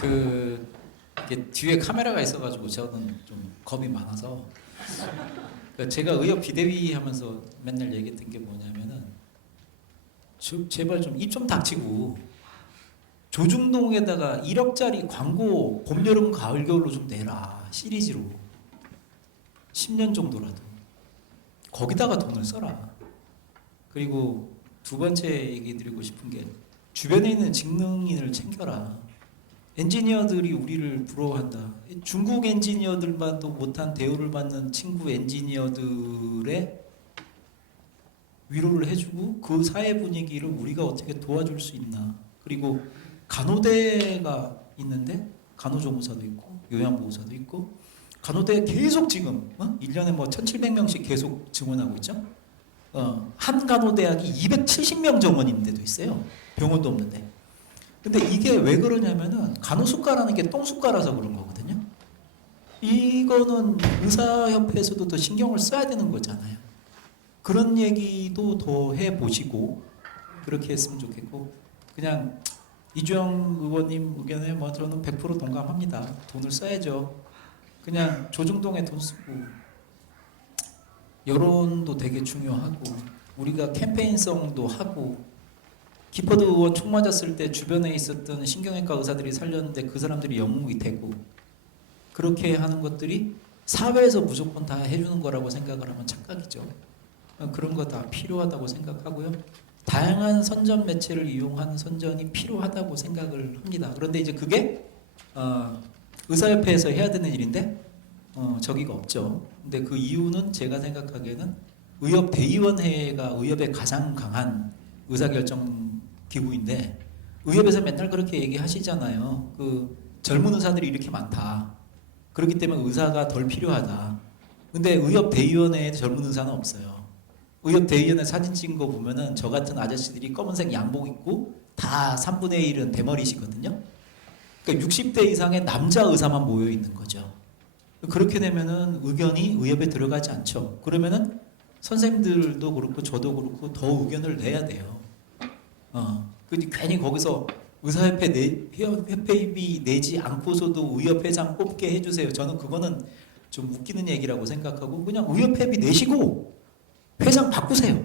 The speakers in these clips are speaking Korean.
그 이게 뒤에 카메라가 있어가지고 저는 좀 겁이 많아서 그러니까 제가 의협 비대위 하면서 맨날 얘기했던 게 뭐냐면은 제발 좀 입 좀 닥치고 조중동에다가 1억짜리 광고 봄, 여름, 가을, 겨울로 좀 내라 시리즈로 10년 정도라도 거기다가 돈을 써라. 그리고 두 번째 얘기 드리고 싶은 게 주변에 있는 직능인을 챙겨라. 엔지니어들이 우리를 부러워한다. 중국 엔지니어들만도 못한 대우를 받는 친구 엔지니어들의 위로를 해주고 그 사회 분위기를 우리가 어떻게 도와줄 수 있나. 그리고 간호대가 있는데 간호조무사도 있고 요양보호사도 있고 간호대 계속 지금 1년에 뭐 1700명씩 계속 증원하고 있죠. 한 간호대학이 270명 정원인 데도 있어요. 병원도 없는데. 근데 이게 왜 그러냐면은 간호수가라는 게 똥수가라서 그런 거거든요. 이거는 의사협회에서도 더 신경을 써야 되는 거잖아요. 그런 얘기도 더 해보시고 그렇게 했으면 좋겠고 그냥 이주영 의원님 의견에 뭐 저는 100% 동감합니다. 돈을 써야죠. 그냥 조중동에 돈 쓰고 여론도 되게 중요하고 우리가 캠페인성도 하고 기퍼드 의원 총 맞았을 때 주변에 있었던 신경외과 의사들이 살렸는데 그 사람들이 영웅이 되고 그렇게 하는 것들이 사회에서 무조건 다 해주는 거라고 생각을 하면 착각이죠. 그런 거 다 필요하다고 생각하고요. 다양한 선전 매체를 이용하는 선전이 필요하다고 생각을 합니다. 그런데 이제 그게 의사협회에서 해야 되는 일인데 저기가 없죠. 근데 그 이유는 제가 생각하기에는 의협 대의원회가 의협의 가장 강한 의사결정 기구인데 의협에서 맨날 그렇게 얘기하시잖아요. 그 젊은 의사들이 이렇게 많다. 그렇기 때문에 의사가 덜 필요하다. 근데 의협 대의원회에 젊은 의사는 없어요. 의협 대의원회 사진 찍은 거 보면은 저 같은 아저씨들이 검은색 양복 입고 다 3분의 1은 대머리시거든요. 그러니까 60대 이상의 남자 의사만 모여 있는 거죠. 그렇게 되면은 의견이 의협에 들어가지 않죠. 그러면은 선생님들도 그렇고 저도 그렇고 더 의견을 내야 돼요. 괜히 거기서 회폐비 내지 않고서도 의협회장 뽑게 해주세요. 저는 그거는 좀 웃기는 얘기라고 생각하고 그냥 의협회비 내시고 회장 바꾸세요.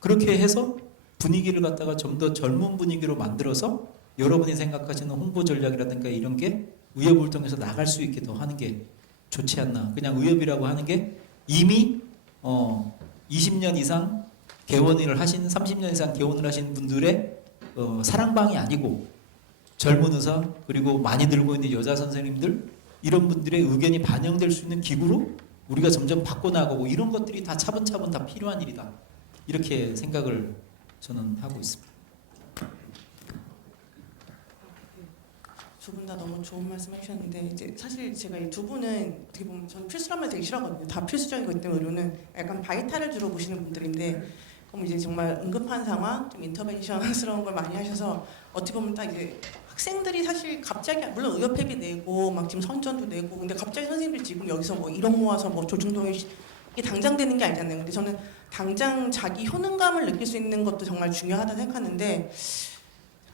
그렇게 해서 분위기를 갖다가 좀 더 젊은 분위기로 만들어서 여러분이 생각하시는 홍보 전략이라든가 이런 게 의협을 통해서 나갈 수 있게 더 하는 게 좋지 않나. 그냥 의협이라고 하는 게 이미 20년 이상 개원을 하신 30년 이상 개원을 하신 분들의 사랑방이 아니고 젊은 의사 그리고 많이 들고 있는 여자 선생님들 이런 분들의 의견이 반영될 수 있는 기구로 우리가 점점 바꿔나가고 이런 것들이 다 차분차분 다 필요한 일이다. 이렇게 생각을 저는 하고 있습니다. 두 분 다 너무 좋은 말씀 해주셨는데 이제 사실 제가 이 두 분은 어떻게 보면 저는 필수란 말 되게 싫어하거든요. 다 필수적인 거기 때문에 의료는 약간 바이탈을 주로 보시는 분들인데 그럼 이제 정말 응급한 상황, 좀 인터벤션스러운 걸 많이 하셔서 어떻게 보면 딱 이제 학생들이 사실 갑자기 물론 의협회비 내고 막 지금 선전도 내고 근데 갑자기 선생님들 지금 여기서 뭐 1억 모아서 뭐 조중동에 이게 당장 되는 게 아니잖아요. 근데 저는 당장 자기 효능감을 느낄 수 있는 것도 정말 중요하다고 생각하는데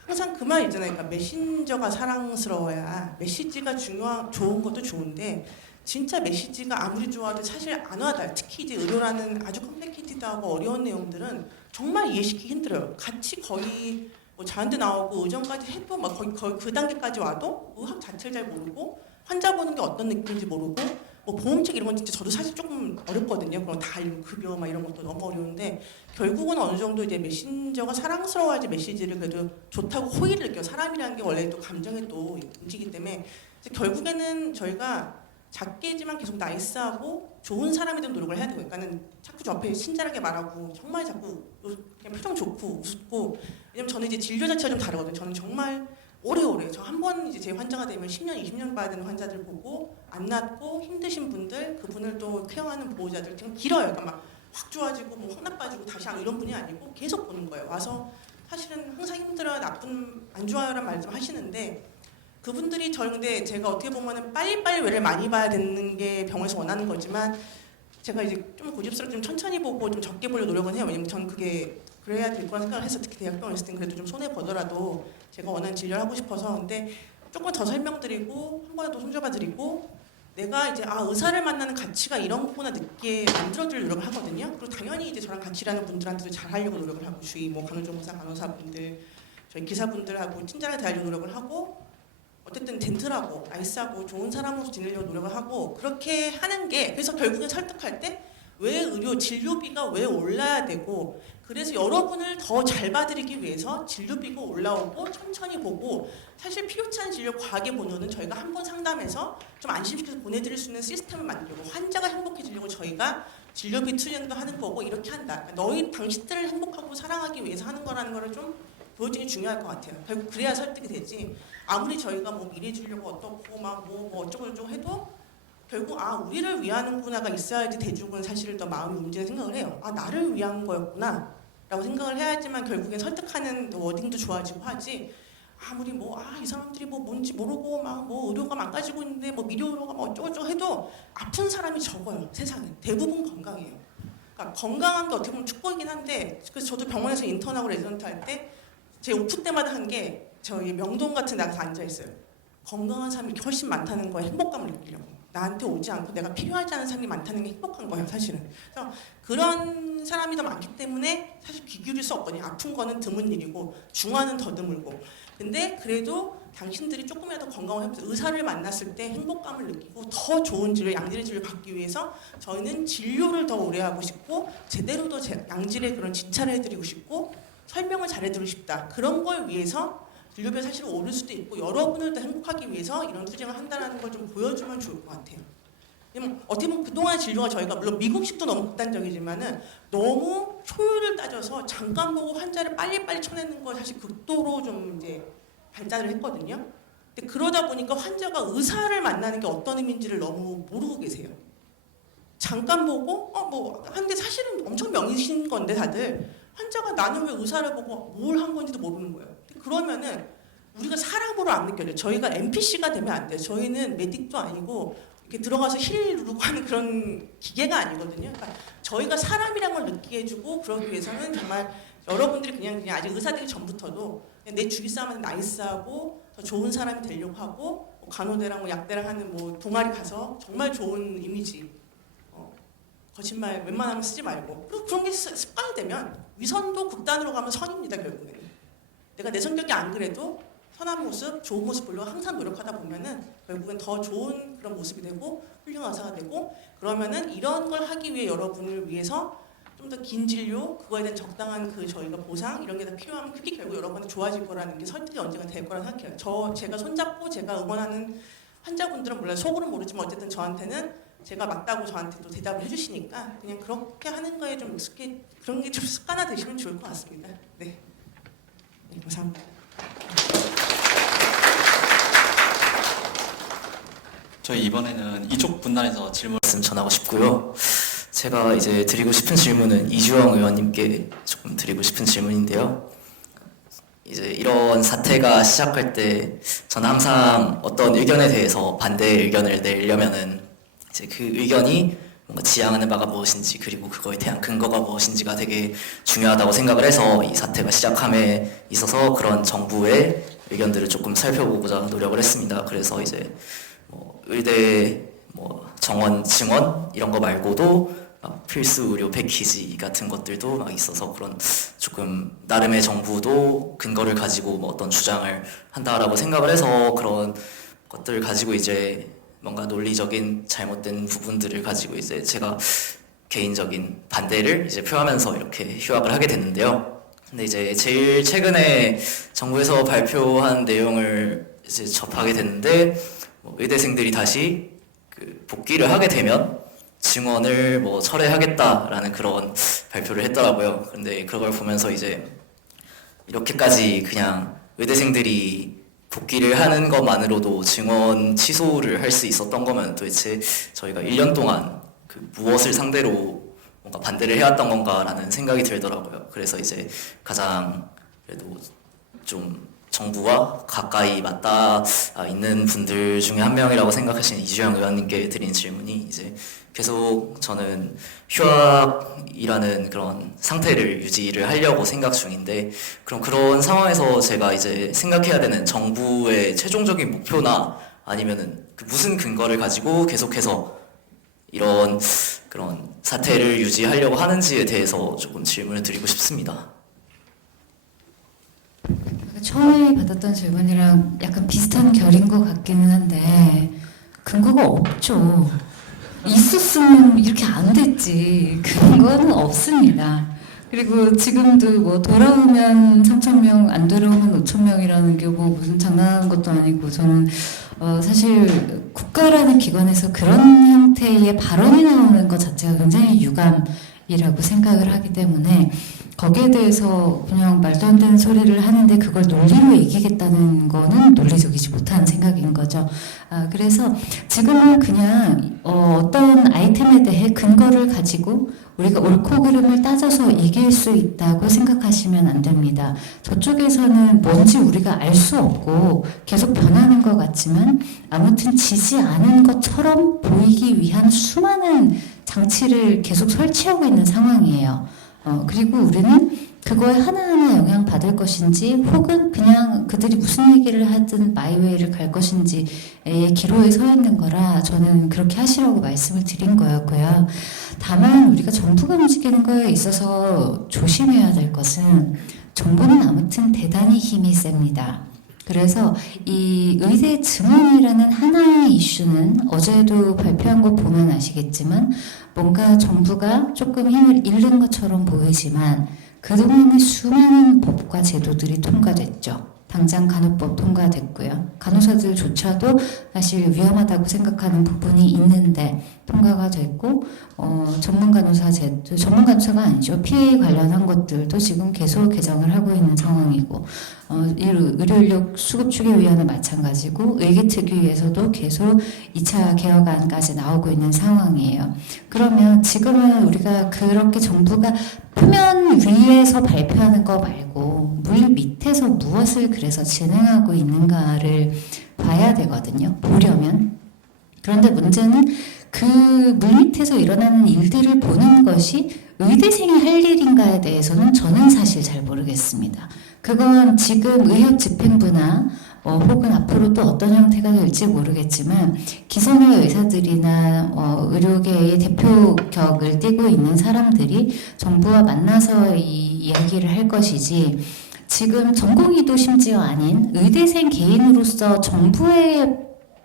항상 그 말 있잖아요. 그러니까 메신저가 사랑스러워야 메시지가 좋은 것도 좋은데 진짜 메시지가 아무리 좋아도 사실 안 와닿아요. 특히 이제 의료라는 아주 컴플리케이티드하고 어려운 내용들은 정말 이해시키기 힘들어요. 같이 거의 뭐 자연대 나오고 의정까지 해도 막 거의 그 단계까지 와도 의학 자체를 잘 모르고 환자 보는 게 어떤 느낌인지 모르고 뭐 보험책 이런 건 진짜 저도 사실 조금 어렵거든요. 그런 다 급여 막 이런 것도 너무 어려운데 결국은 어느 정도 이제 메신저가 사랑스러워야지 메시지를 그래도 좋다고 호의를 느껴요. 사람이라는 게 원래 또 감정에 또 움직이기 때문에 결국에는 저희가 작게지만 계속 나이스하고 좋은 사람이 되는 노력을 해야 되고 그러니까는 자꾸 저 앞에 친절하게 말하고 정말 자꾸 그냥 표정 좋고 웃고 왜냐면 저는 이제 진료 자체가 좀 다르거든요. 저는 정말 오래오래 저 한 번 이제 제 환자가 되면 10년, 20년 봐야 되는 환자들 보고 안 낫고 힘드신 분들 그분을 또 케어하는 보호자들 좀 길어요. 그러니까 막 확 좋아지고 뭐 확 나빠지고 다시 이런 분이 아니고 계속 보는 거예요. 와서 사실은 항상 힘들어요, 나쁜 안 좋아요란 말 좀 하시는데 그분들이 근데 제가 어떻게 보면은 빨리빨리 외래를 많이 봐야 되는 게 병원에서 원하는 거지만 제가 이제 좀 고집스럽게 좀 천천히 보고 좀 적게 보려고 노력은 해요. 왜냐면 저는 그게 그래야 될 거라 생각을 해서 특히 대학병원 있을 땐 그래도 좀 손해 보더라도 제가 원하는 진료를 하고 싶어서. 근데 조금 더 설명드리고 한 번에 더 손잡아드리고 내가 이제 의사를 만나는 가치가 이런 거구나 느끼게 만들어줄 노력을 하거든요. 그리고 당연히 이제 저랑 같이 일하는 분들한테도 잘 하려고 노력을 하고 주위 뭐 간호조무사, 간호사분들, 저희 기사분들하고 친절하게 대하려고 노력을 하고 어쨌든 젠틀하고 나이스하고 좋은 사람으로 지내려고 노력을 하고 그렇게 하는 게 그래서 결국엔 설득할 때 왜 의료 진료비가 왜 올라야 되고 그래서 여러분을 더 잘 봐드리기 위해서 진료비가 올라오고 천천히 보고 사실 필요치 않은 진료 과하게 보면은 저희가 한 번 상담해서 좀 안심시켜서 보내드릴 수 있는 시스템을 만들고 환자가 행복해지려고 저희가 진료비 투쟁도 하는 거고 이렇게 한다. 그러니까 당신들을 행복하고 사랑하기 위해서 하는 거라는 거를 좀 보여주는 게 중요할 것 같아요. 결국 그래야 설득이 되지. 아무리 저희가 뭐 미래 진료가 어떻고 뭐 어쩌고 저쩌고 해도 결국 우리를 위하는구나가 있어야지 대중은 사실은 더 마음이 움직이는 생각을 해요. 나를 위한 거였구나 라고 생각을 해야지만 결국엔 설득하는 워딩도 좋아지고 하지. 아무리 이 사람들이 뭔지 모르고 의료가 망가지고 있는데 미래 의료가 어쩌고저쩌고 해도 아픈 사람이 적어요. 세상엔 대부분 건강해요. 그러니까 건강한 게 어떻게 보면 축복이긴 한데 그래서 저도 병원에서 인턴하고 레지던트 할 때 제 오프 때마다 한 게 저희 명동 같은 데 가서 앉아 있어요. 건강한 사람이 이렇게 훨씬 많다는 거에 행복감을 느끼려고. 나한테 오지 않고 내가 필요하지 않은 사람이 많다는 게 행복한 거예요, 사실은. 그래서 그런 사람이 더 많기 때문에 사실 귀 기울일 수 없거든요. 아픈 거는 드문 일이고 중화는 더 드물고. 근데 그래도 당신들이 조금이라도 건강을 해보세요. 의사를 만났을 때 행복감을 느끼고 더 좋은 진료, 양질의 진료를 받기 위해서 저희는 진료를 더 오래 하고 싶고 제대로 더 양질의 그런 진찰을 해드리고 싶고 설명을 잘해드리고 싶다. 그런 걸 위해서 진료비가 사실 오를 수도 있고 여러분을 더 행복하기 위해서 이런 투쟁을 한다는 걸 좀 보여주면 좋을 것 같아요. 어떻게 보면 그동안의 진료가 저희가 물론 미국식도 너무 극단적이지만은 너무 효율을 따져서 잠깐 보고 환자를 빨리빨리 쳐내는 걸 사실 극도로 좀 이제 발달을 했거든요. 근데 그러다 보니까 환자가 의사를 만나는 게 어떤 의미인지를 너무 모르고 계세요. 잠깐 보고 근데 사실은 엄청 명의신 건데 다들 환자가 나는 왜 의사를 보고 뭘 한 건지도 모르는 거예요. 그러면은 우리가 사람으로 안 느껴져요. 저희가 NPC가 되면 안 돼요. 저희는 메딕도 아니고 이렇게 들어가서 힐 누르고 하는 그런 기계가 아니거든요. 그러니까 저희가 사람이란 걸 느끼게 해주고 그러기 위해서는 정말 여러분들이 그냥 아직 의사 되기 전부터도 그냥 내 주위 사람한테 나이스하고 더 좋은 사람이 되려고 하고 간호대랑 약대랑 하는 동아리 가서 정말 좋은 이미지 거짓말 웬만하면 쓰지 말고 그런 게 습관이 되면 위선도 극단으로 가면 선입니다. 결국에는 내가 내 성격이 안 그래도 선한 모습, 좋은 모습 보려고 항상 노력하다 보면은 결국엔 더 좋은 그런 모습이 되고 훌륭한 의사가 되고 그러면은 이런 걸 하기 위해 여러분을 위해서 좀 더 긴 진료, 그거에 대한 적당한 저희가 보상 이런 게 다 필요하면 그게 결국 여러분이 좋아질 거라는 게 설득이 언젠가 될 거라 생각해요. 제가 손잡고 제가 응원하는 환자분들은 몰라요. 속으로는 모르지만 어쨌든 저한테는 제가 맞다고 저한테도 대답을 해주시니까 그냥 그렇게 하는 거에 좀 그런 게 좀 습관화 되시면 좋을 것 같습니다. 네, 감사합니다. 저희 이번에는 이쪽 분단에서 질문 말씀 전하고 싶고요. 제가 이제 드리고 싶은 질문은 이주영 의원님께 조금 드리고 싶은 질문인데요. 이제 이런 사태가 시작할 때 저는 항상 어떤 의견에 대해서 반대 의견을 내려면은 이제 그 의견이 뭔가 지향하는 바가 무엇인지 그리고 그거에 대한 근거가 무엇인지가 되게 중요하다고 생각을 해서 이 사태가 시작함에 있어서 그런 정부의 의견들을 조금 살펴보고자 노력을 했습니다. 그래서 이제 의대 정원 증원 이런 거 말고도 필수 의료 패키지 같은 것들도 막 있어서 그런 조금 나름의 정부도 근거를 가지고 어떤 주장을 한다라고 생각을 해서 그런 것들을 가지고 이제 뭔가 논리적인 잘못된 부분들을 가지고 이제 제가 개인적인 반대를 이제 표하면서 이렇게 휴학을 하게 됐는데요. 근데 이제 제일 최근에 정부에서 발표한 내용을 이제 접하게 됐는데 의대생들이 다시 복귀를 하게 되면 증원을 철회하겠다라는 그런 발표를 했더라고요. 근데 그걸 보면서 이제 이렇게까지 그냥 의대생들이 복귀를 하는 것만으로도 증원 취소를 할 수 있었던 거면 도대체 저희가 1년 동안 무엇을 상대로 뭔가 반대를 해왔던 건가라는 생각이 들더라고요. 그래서 이제 가장 그래도 좀 정부와 가까이 맞닿아 있는 분들 중에 한 명이라고 생각하시는 이주영 의원님께 드린 질문이 이제 계속 저는 휴학이라는 그런 상태를 유지를 하려고 생각 중인데 그럼 그런 상황에서 제가 이제 생각해야 되는 정부의 최종적인 목표나 아니면은 그 무슨 근거를 가지고 계속해서 이런 그런 사태를 유지하려고 하는지에 대해서 조금 질문을 드리고 싶습니다. 처음에 받았던 질문이랑 약간 비슷한 결인 것 같기는 한데 근거가 없죠. 있었으면 이렇게 안 됐지. 근거는 없습니다. 그리고 지금도 뭐 돌아오면 3,000명, 안 돌아오면 5,000명이라는 게 뭐 무슨 장난하는 것도 아니고 저는 사실 국가라는 기관에서 그런 형태의 발언이 나오는 것 자체가 굉장히 유감이라고 생각을 하기 때문에 거기에 대해서 그냥 말도 안 되는 소리를 하는데 그걸 논리로 이기겠다는 거는 논리적이지 못한 생각인 거죠. 그래서 지금은 그냥 어떤 아이템에 대해 근거를 가지고 우리가 옳고 그름을 따져서 이길 수 있다고 생각하시면 안 됩니다. 저쪽에서는 뭔지 우리가 알 수 없고 계속 변하는 것 같지만 아무튼 지지 않은 것처럼 보이기 위한 수많은 장치를 계속 설치하고 있는 상황이에요. 그리고 우리는 그거에 하나하나 영향받을 것인지 혹은 그냥 그들이 무슨 얘기를 하든 마이웨이를 갈 것인지의 기로에 서 있는 거라 저는 그렇게 하시라고 말씀을 드린 거였고요. 다만 우리가 정부가 움직이는 거에 있어서 조심해야 될 것은 정부는 아무튼 대단히 힘이 셉니다. 그래서 이 의대 증원이라는 하나의 이슈는 어제도 발표한 거 보면 아시겠지만 뭔가 정부가 조금 힘을 잃는 것처럼 보이지만 그동안에 수많은 법과 제도들이 통과됐죠. 당장 간호법 통과됐고요. 간호사들조차도 사실 위험하다고 생각하는 부분이 있는데 통과가 됐고 전문 간호사가 아니죠. PA 관련한 것들도 지금 계속 개정을 하고 있는 상황이고 의료인력 수급추계위원회 마찬가지고 의기특위에서도 계속 2차 개혁안까지 나오고 있는 상황이에요. 그러면 지금은 우리가 그렇게 정부가 표면 위에서 발표하는 거 말고 물 밑에서 무엇을 그래서 진행하고 있는가를 봐야 되거든요. 보려면. 그런데 문제는 그 물밑에서 일어나는 일들을 보는 것이 의대생이 할 일인가에 대해서는 저는 사실 잘 모르겠습니다. 그건 지금 의협집행부나 혹은 앞으로 또 어떤 형태가 될지 모르겠지만 기성의 의사들이나 의료계의 대표격을 띠고 있는 사람들이 정부와 만나서 이 이야기를 할 것이지 지금 전공의도 심지어 아닌 의대생 개인으로서 정부의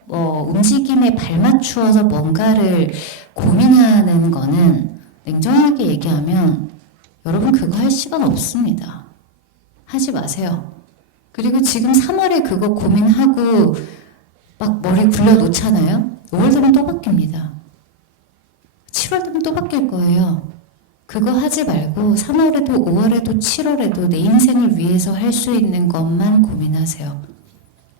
움직임에 발맞추어서 뭔가를 고민하는 거는 냉정하게 얘기하면 여러분 그거 할 시간 없습니다. 하지 마세요. 그리고 지금 3월에 그거 고민하고 막 머리 굴려 놓잖아요. 5월 되면 또 바뀝니다. 7월 되면 또 바뀔 거예요. 그거 하지 말고 3월에도 5월에도 7월에도 내 인생을 위해서 할 수 있는 것만 고민하세요.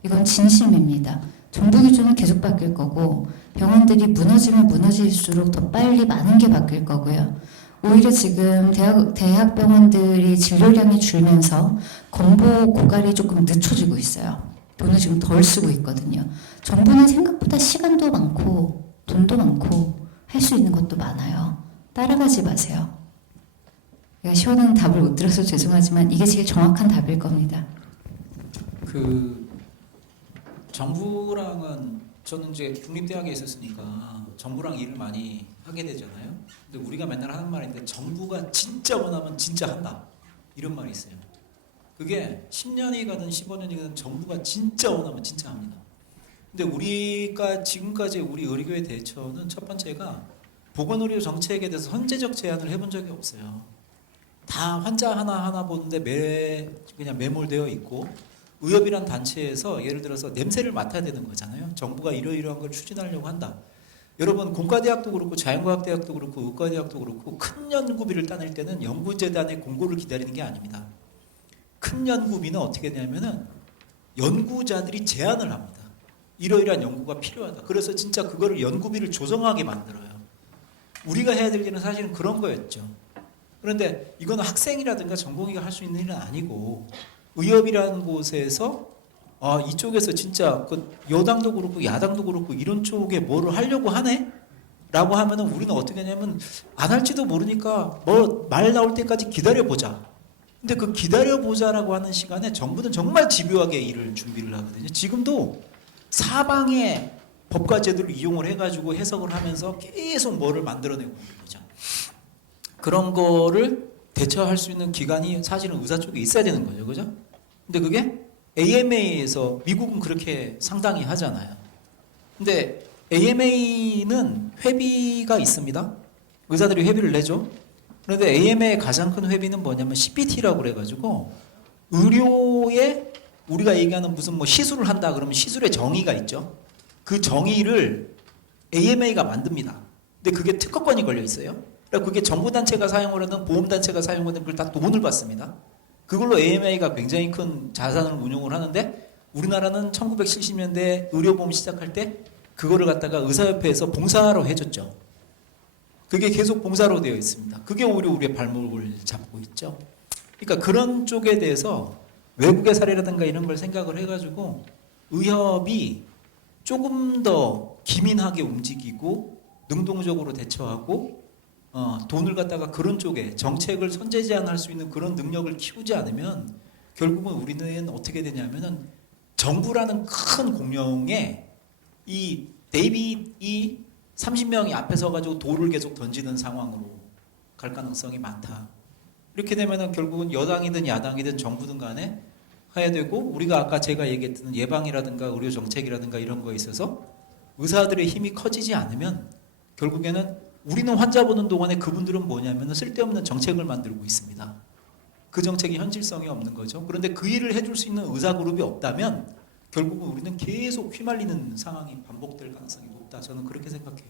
이건 진심입니다. 정부 기준은 계속 바뀔 거고 병원들이 무너지면 무너질수록 더 빨리 많은 게 바뀔 거고요. 오히려 지금 대학병원들이 진료량이 줄면서 건보 고갈이 조금 늦춰지고 있어요. 돈을 지금 덜 쓰고 있거든요. 정부는 생각보다 시간도 많고 돈도 많고 할 수 있는 것도 많아요. 따라가지 마세요. 제가 시원한 답을 못 들어서 죄송하지만 이게 제일 정확한 답일 겁니다. 정부랑은 저는 이제 국립대학에 있었으니까 정부랑 일을 많이 하게 되잖아요. 근데 우리가 맨날 하는 말인데 정부가 진짜 원하면 진짜 한다 이런 말이 있어요. 그게 10년이 가든 15년이 가든 정부가 진짜 원하면 진짜 합니다. 근데 우리가 지금까지 우리 의료계 대처는 첫 번째가 보건의료 정책에 대해서 선제적 제안을 해본 적이 없어요. 다 환자 하나하나 보는데 그냥 매몰되어 있고 의협이란 단체에서 예를 들어서 냄새를 맡아야 되는 거잖아요. 정부가 이러이러한 걸 추진하려고 한다. 여러분 공과대학도 그렇고 자연과학대학도 그렇고 의과대학도 그렇고 큰 연구비를 따낼 때는 연구재단의 공고를 기다리는 게 아닙니다. 큰 연구비는 어떻게 되냐면은 연구자들이 제안을 합니다. 이러이러한 연구가 필요하다. 그래서 진짜 그거를 연구비를 조정하게 만들어요. 우리가 해야 될 일은 사실은 그런 거였죠. 그런데 이건 학생이라든가 전공의가 할 수 있는 일은 아니고 의협이라는 곳에서 이쪽에서 진짜 그 여당도 그렇고 야당도 그렇고 이런 쪽에 뭐를 하려고 하네? 라고 하면은 우리는 어떻게 하냐면 안 할지도 모르니까 뭐 말 나올 때까지 기다려보자. 근데 그 기다려보자라고 하는 시간에 정부는 정말 집요하게 일을 준비를 하거든요. 지금도 사방의 법과 제도를 이용을 해가지고 해석을 하면서 계속 뭐를 만들어내고 있는 거죠. 그런 거를 대처할 수 있는 기관이 사실은 의사 쪽에 있어야 되는 거죠. 그죠? 근데 그게 AMA에서 미국은 그렇게 상당히 하잖아요. 근데 AMA는 회비가 있습니다. 의사들이 회비를 내죠. 그런데 AMA의 가장 큰 회비는 뭐냐면 CPT라고 그래가지고 의료에 우리가 얘기하는 무슨 뭐 시술을 한다 그러면 시술의 정의가 있죠. 그 정의를 AMA가 만듭니다. 근데 그게 특허권이 걸려 있어요. 그러니까 그게 정부단체가 사용을 하든 보험단체가 사용을 하든 그걸 다 돈을 받습니다. 그걸로 AMA가 굉장히 큰 자산을 운용을 하는데 우리나라는 1970년대 의료보험 시작할 때 그거를 갖다가 의사협회에서 봉사로 해줬죠. 그게 계속 봉사로 되어 있습니다. 그게 오히려 우리의 발목을 잡고 있죠. 그러니까 그런 쪽에 대해서 외국의 사례라든가 이런 걸 생각을 해가지고 의협이 조금 더 기민하게 움직이고 능동적으로 대처하고 돈을 갖다가 그런 쪽에 정책을 선제제한할 수 있는 그런 능력을 키우지 않으면 결국은 우리는 어떻게 되냐면은 정부라는 큰 공룡에 이 데이빗이 30명이 앞에 서가지고 돌을 계속 던지는 상황으로 갈 가능성이 많다. 이렇게 되면은 결국은 여당이든 야당이든 정부든 간에 해야 되고 우리가 아까 제가 얘기했던 예방이라든가 의료 정책이라든가 이런 거에 있어서 의사들의 힘이 커지지 않으면 결국에는 우리는 환자 보는 동안에 그분들은 뭐냐면 쓸데없는 정책을 만들고 있습니다. 그 정책이 현실성이 없는 거죠. 그런데 그 일을 해줄 수 있는 의사 그룹이 없다면 결국은 우리는 계속 휘말리는 상황이 반복될 가능성이 높다. 저는 그렇게 생각해요.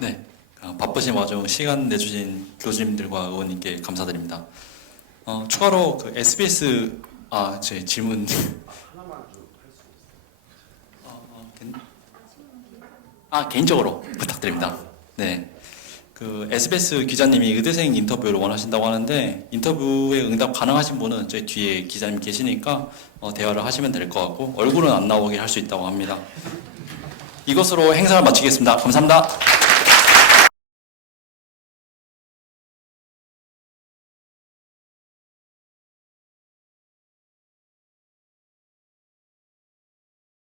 네, 바쁘신 와중 시간 내주신 교수님들과 의원님께 감사드립니다. 추가로 그 SBS 제 질문 개인적으로 부탁드립니다. 네, 그 SBS 기자님이 의대생 인터뷰를 원하신다고 하는데 인터뷰에 응답 가능하신 분은 저희 뒤에 기자님 계시니까 대화를 하시면 될 것 같고 얼굴은 안 나오게 할 수 있다고 합니다. 이것으로 행사를 마치겠습니다. 감사합니다.